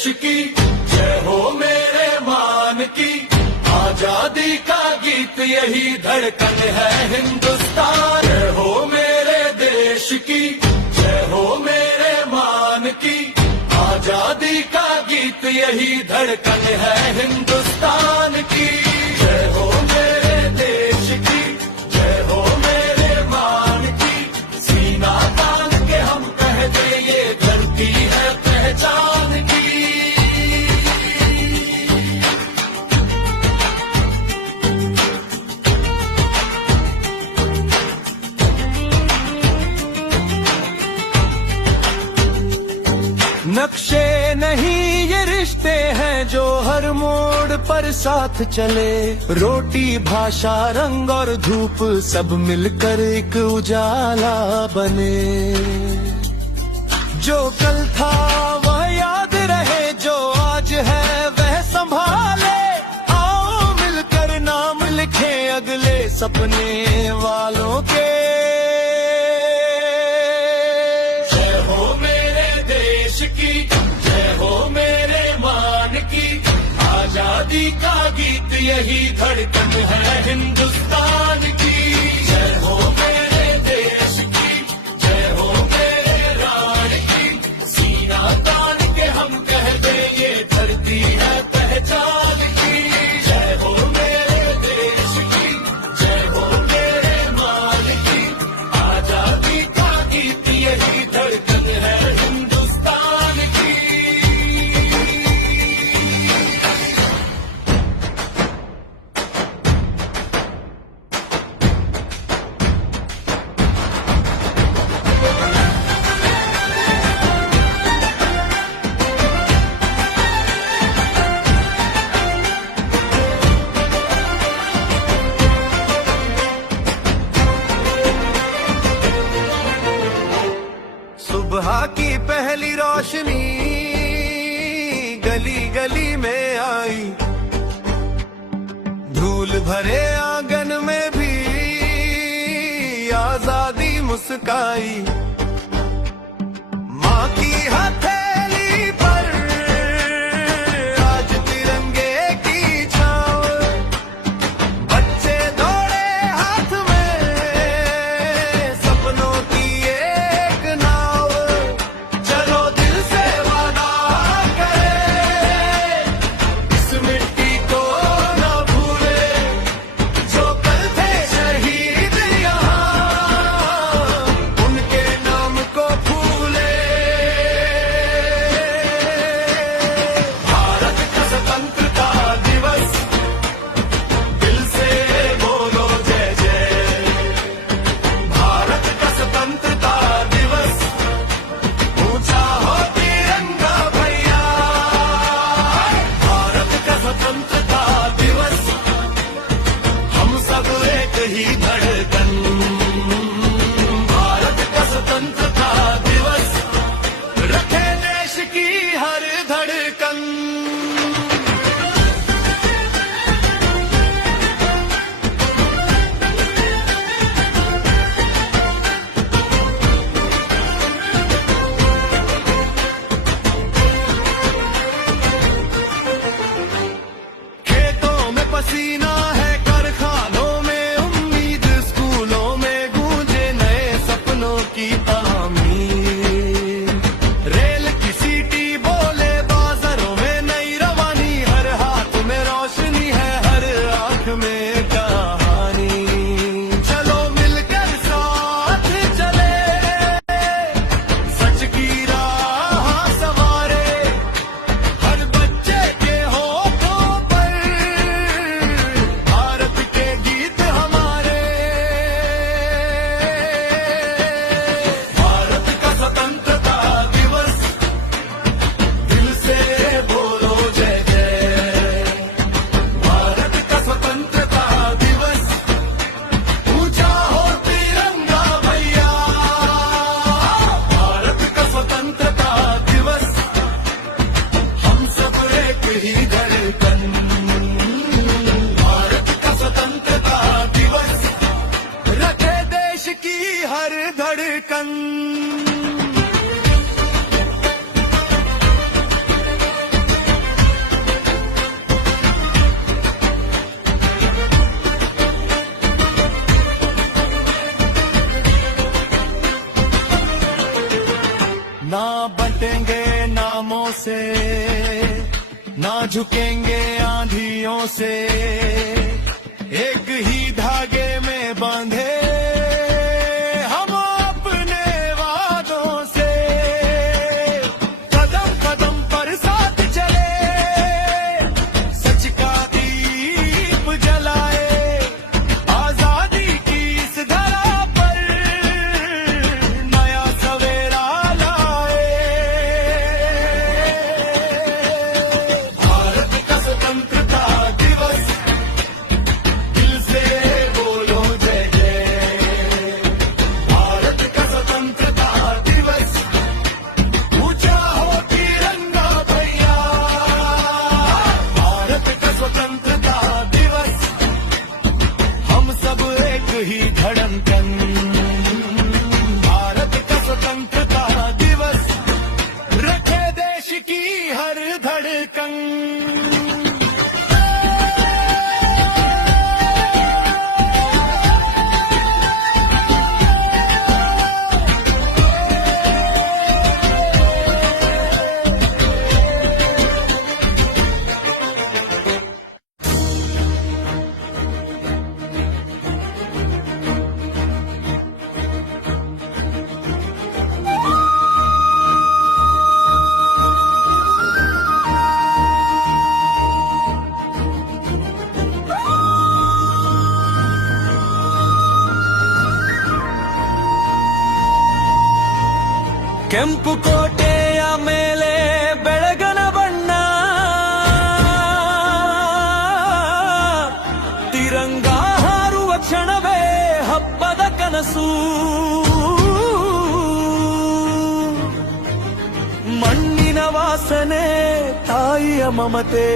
देश की, जय हो मेरे मान की। आजादी का गीत यही धड़कन है हिंदुस्तान। जय हो मेरे देश की, जय हो मेरे मान की। आजादी का गीत यही धड़कन है हिंदुस्तान की। जय हो मेरे देश की, जय हो मेरे मान की। सीना तान के हम कह दे ये धरती है पहचान की। नक्शे नहीं ये रिश्ते हैं जो हर मोड़ पर साथ चले। रोटी भाषा रंग और धूप सब मिलकर एक उजाला बने। जो कल था वह याद रहे, जो आज है वह संभाले। आओ मिलकर नाम लिखे अगले सपने वालों के। जय हो मेरे मान की। आजादी का गीत यही धड़कन है हिंदुस्तान की। जय हो मेरे देश की, जय हो मेरे राण की। सीना तान के हम कह दे ये धरती है पहचान की। जय हो मेरे देश की, जय हो मेरे मान की। आजादी का गीत यही धड़कन है हिंदुस्तान की। सुबह की पहली रोशनी गली गली में आई। धूल भरे आंगन में भी आजादी मुस्काई। माँ की हथेली पर आज तिरंगे की छाव। बच्चे दौड़े हाथ में सपनों की एक नाव। चलो दिल से वादा करें, इस मिट्टी को न भूले। जो कल थे शहीद यहाँ, उनके बंटेंगे नामों से, ना झुकेंगे आंधियों से, एक ही धागे में बांधे हम अपने वादों से, कदम कदम पर साथ चले, सच का दीप जलाए, आजादी की इस धरा पर नया सवेरा लाए। भारत का स्वतंत्रता दिवस, दिल से बोलो जय जय। भारत का स्वतंत्रता दिवस, ऊंचा हो तिरंगा भैया। भारत का स्वतंत्रता दिवस, हम सब एक ही धड़कन। भारत का स्वतंत्रता दिवस, रखे देश की हर धड़कन। ಕೆಂಪು ಕೋಟೆಯ ಮೇಲೆ ಬೆಳಗನ ಬಣ್ಣ, ತಿರಂಗ ಹಾರುವ ಕ್ಷಣವೇ ಹಬ್ಬದ ಕನಸು, ಮಣ್ಣಿನ ವಾಸನೆ ತಾಯಿಯ ಮಮತೆ,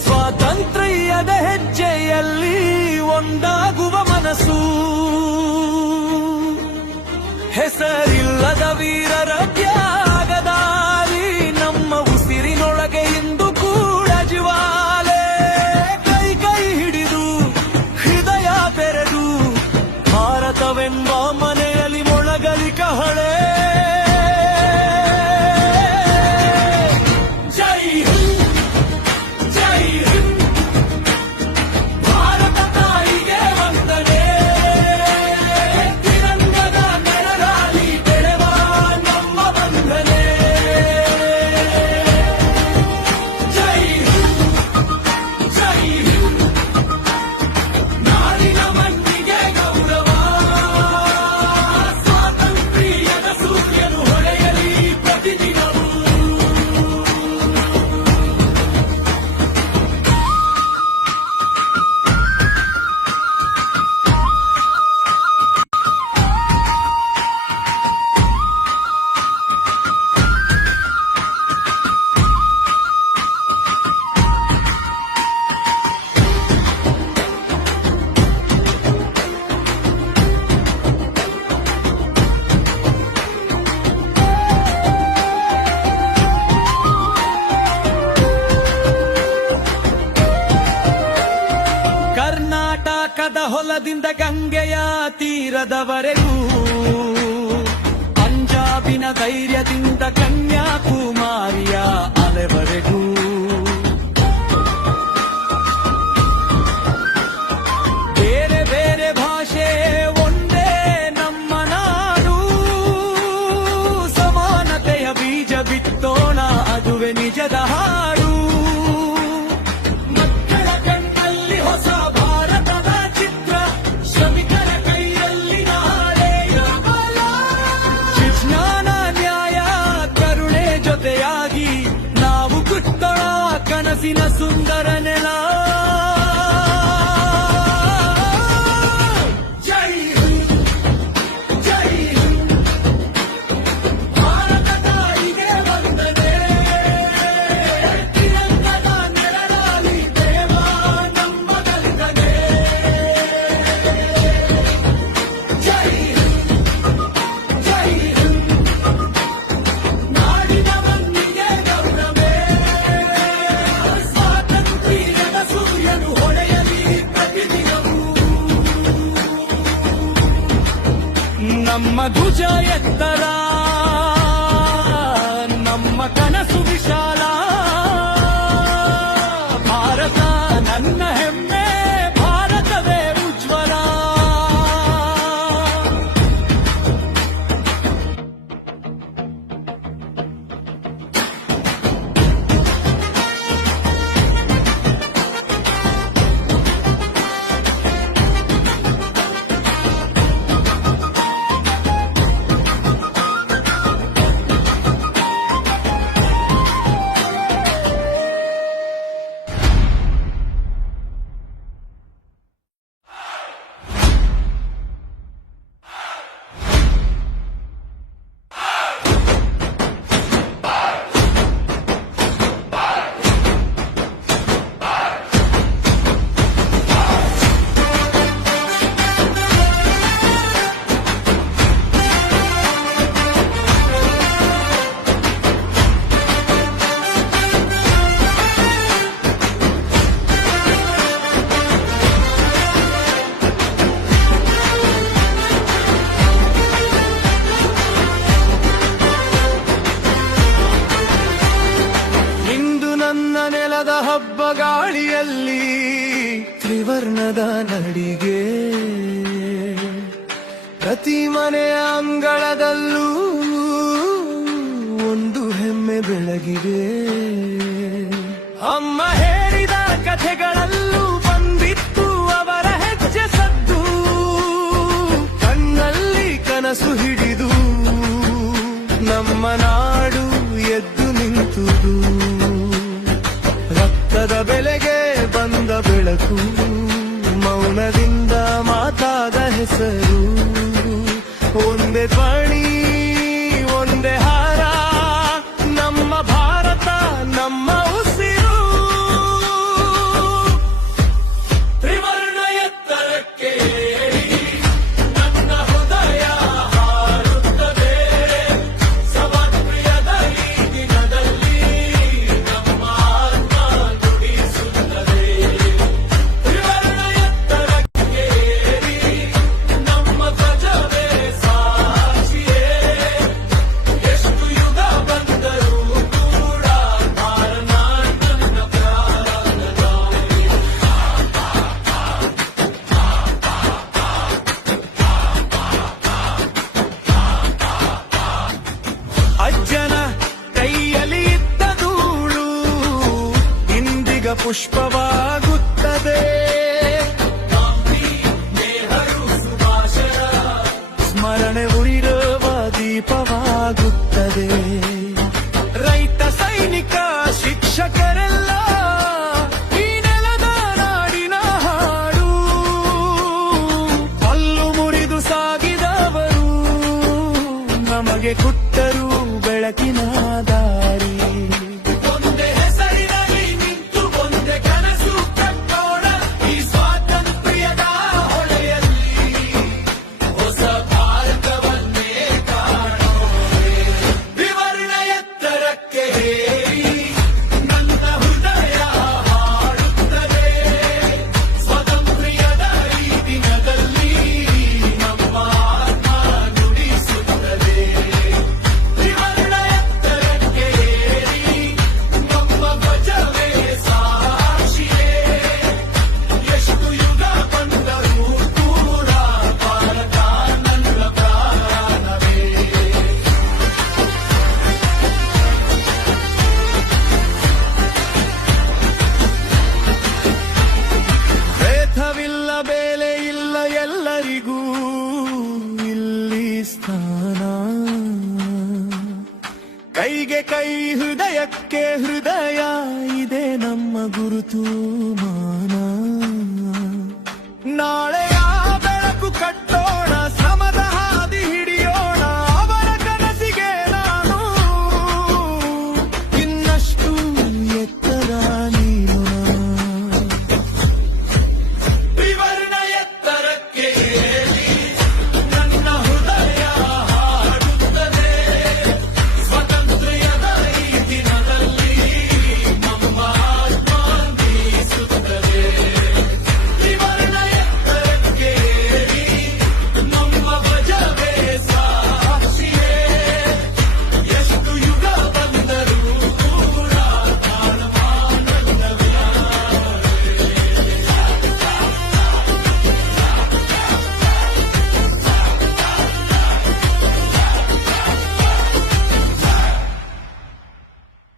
ಸ್ವಾತಂತ್ರ್ಯದ ಹೆಜ್ಜೆಯಲ್ಲಿ ಒಂದಾಗುವ ಮನಸ್ಸು, ಹೆಸರಿಲ್ಲದ ವೀರರ ತ್ಯಾಗದಾರಿ ನಮ್ಮ ಉಸಿರಿನೊಳಗೆ ಇಂದು ಕೂಡ ಜ್ವಾಲೆ, ಕೈ ಕೈ ಹಿಡಿದು ಹೃದಯ ತೆರೆದು ಭಾರತವೆಂಬ ಮನೆಯಲ್ಲಿ ಮೊಳಗಲಿ ಕಹಳೆ. ಜೈ ಹಿಂದ್, ಜೈ ಹಿಂದ್, ಭಾರತ ತಾಯಿಗೆ ವಂದನೆ. ತಿರಂಗದ ನೆರಳಾಲಿ ಬೆಳೆವ ನಮ್ಮ ಬಂಧನೆ. ಜೈ ಹಿಂದ್, ಜೈ ಹಿಂದ್, ನಾಡಿನ ಮಣ್ಣಿಗೆ ಗೌರವ, ಸ್ವಾತಂತ್ರ್ಯದ ಸೂರ್ಯನು ಹೊಳೆಯಲಿ ಪ್ರತಿದಿನವೂ. ಕರ್ನಾಟಕದ ಹೊಲದಿಂದ ಗಂಗೆಯ ತೀರದವರೆಗೂ, ಪಂಜಾಬಿನ ಧೈರ್ಯದಿಂದ ಕನ್ಯಾಕುಮಾರಿಯ ಅಲೆವರೆಗೂ, ಬೇರೆ ಬೇರೆ ಭಾಷೆ ಒಂದೇ ನಮ್ಮ ನಾಡು, ಸಮಾನತೆಯ ಬೀಜ ಬಿತ್ತೋಣ ಅದುವೆ ನಿಜದ ಹಾಡು. ಮಕ್ಕಳ ಕಣ್ಣಲ್ಲಿ ಹೊಸ ಭಾರತದ ಚಿತ್ರ, ಶ್ರಮಿಕರ ಕೈಯಲ್ಲಿ ನಾಳೆಯ ಬಲ. ವಿಜ್ಞಾನ ನ್ಯಾಯ ಕರುಣೆ ಜೊತೆಯಾಗಿ ನಾವು ಕುತ್ತಳ ಕನಸಿನ ಸುಂದರ ನೆಲ. ಜೈ ಹಿಂದ್, ಜೈ ಹಿಂದ್, ಭಾರತ ತಾಯಿಗೆ ವಂದನೆ. ತಿರಂಗದ ನೆರಳಾಲಿ ದೇವ ನಮ್ಮ ಗಲ್ಗನೆ. ಜೈ ಹಿಂದ್, ಜೈ ಹಿಂದ್, ನಾಡಿನ ಮಣ್ಣಿಗೆ ಗೌರವೇ, ಸ್ವಾತಂತ್ರ್ಯ ಜೀವನದ ನಡಿಗೆ ಪ್ರತಿ ಮನೆಯ ಅಂಗಳದಲ್ಲೂ ಒಂದು ಹೆಮ್ಮೆ ಬೆಳಗಿದೆ. ಅಮ್ಮ ಹೇಳಿದ ಕಥೆಗಳಲ್ಲೂ ಬಂದಿತ್ತು ಅವರ ಹೆಜ್ಜೆ ಸದ್ದು, ಕಣ್ಣಲ್ಲಿ ಕನಸು ಹಿಡಿದು ನಮ್ಮ ನಾಡು ಎದ್ದು ನಿಂತುದು. ರಕ್ತದ ಬೆಲೆಗೆ ಬಂದ ಬೆಳಕು, ಮೌನದಿಂದ ಮಾತಾದ ಹೆಸರು, ಒಂದೇ ಧ್ವನಿ ಒಂದೇ ಹಾರ, ನಮ್ಮ ಭಾರತ ನಮ್ಮ ಉಸಿರು. ತ್ರಿವರ್ಣ ಎತ್ತರಕ್ಕೆ ನನ್ನ ಹೃದಯ ಹಾರುತ್ತದೆ, ಸ್ವಾತಂತ್ರ್ಯದ ಈ ದಿನದಲ್ಲಿ ನಮ್ಮ ಆತ್ಮ ನುಡಿಸುತ್ತದೆ. ತ್ರಿವರ್ಣ ಎತ್ತರಕ್ಕೆ ನಮ್ಮ ಧ್ವಜವೇ ಸಾಕ್ಷಿಯೇ, ಎಷ್ಟು ಯುಗ ಬಂದರೂ ಕೂಡ ಭಾರತ ನನ್ನ ಪ್ರಾಣದ ನಾಡಿ. ಅಜ್ಜನ ಕೈಯಲ್ಲಿ ಇದ್ದ ಧೂಳು ಇಂದಿಗ ಪುಷ್ಪವಾಗುತ್ತದೆ. ಗಾಂಧಿ, ನೆಹರು, ಸುಭಾಷರ ಸ್ಮರಣೆ ಉರಿರುವ ದೀಪವಾಗುತ್ತದೆ. ರೈತ, ಸೈನಿಕ, ಶಿಕ್ಷಕರೆಲ್ಲ ಈ ನೆಲದ ನಾಡಿನ ಹಾಡು, ಹಲ್ಲು ಮುರಿದು ಸಾಗಿದವರು ನಮಗೆ ಕೊಟ್ಟರು ಬೆಳಕಿನ ದಾರಿ. ಒಂದೇ ಹೆಸರಿನಲ್ಲಿ ನಿಂತು ಒಂದೇ ಕನಸು ಕಟ್ಟೋಣ, ಈ ಸ್ವಾತಂತ್ರ್ಯದ ಹೊಳೆಯಲ್ಲಿ ಹೊಸ ಭಾರತವನ್ನೇ ಕಾಣೋಣ. ತ್ರಿವರ್ಣ ಎತ್ತರಕ್ಕೆ ಹೇರಿ ನನ್ನ ಹೃದಯ ಹಾಡುತ್ತದೆ, ಸ್ವಾತಂತ್ರ್ಯದ ಈ ದಿನದಲ್ಲಿ ನಮ್ಮ ಆತ್ಮ ನುಡಿಸುತ್ತದೆ. ತ್ರಿವರ್ಣ ಎತ್ತರಕ್ಕೆ ಏರಿ ನಮ್ಮ ಧ್ವಜವೇ ಸಾಕ್ಷಿಯೇ, ಎಷ್ಟು ಯುಗ ಬಂದರೂ ಕೂಡ ಭಾರತ ನನ್ನ ಪ್ರಾಣವೇ. ಭೇದವಿಲ್ಲ, ಬೇಲೆ ಇಲ್ಲ, ಎಲ್ಲರಿಗೂ ಇಲ್ಲಿ ಸ್ಥಾನ. ಕೈಗೆ ಕೈ, ಹೃದಯಕ್ಕೆ ಹೃದಯ, ಇದೆ ನಮ್ಮ ಗುರುತು ಮಾನ. ನಾಳೆಯ ಬೆಳಕು ಕಟ್ಟೋಣ,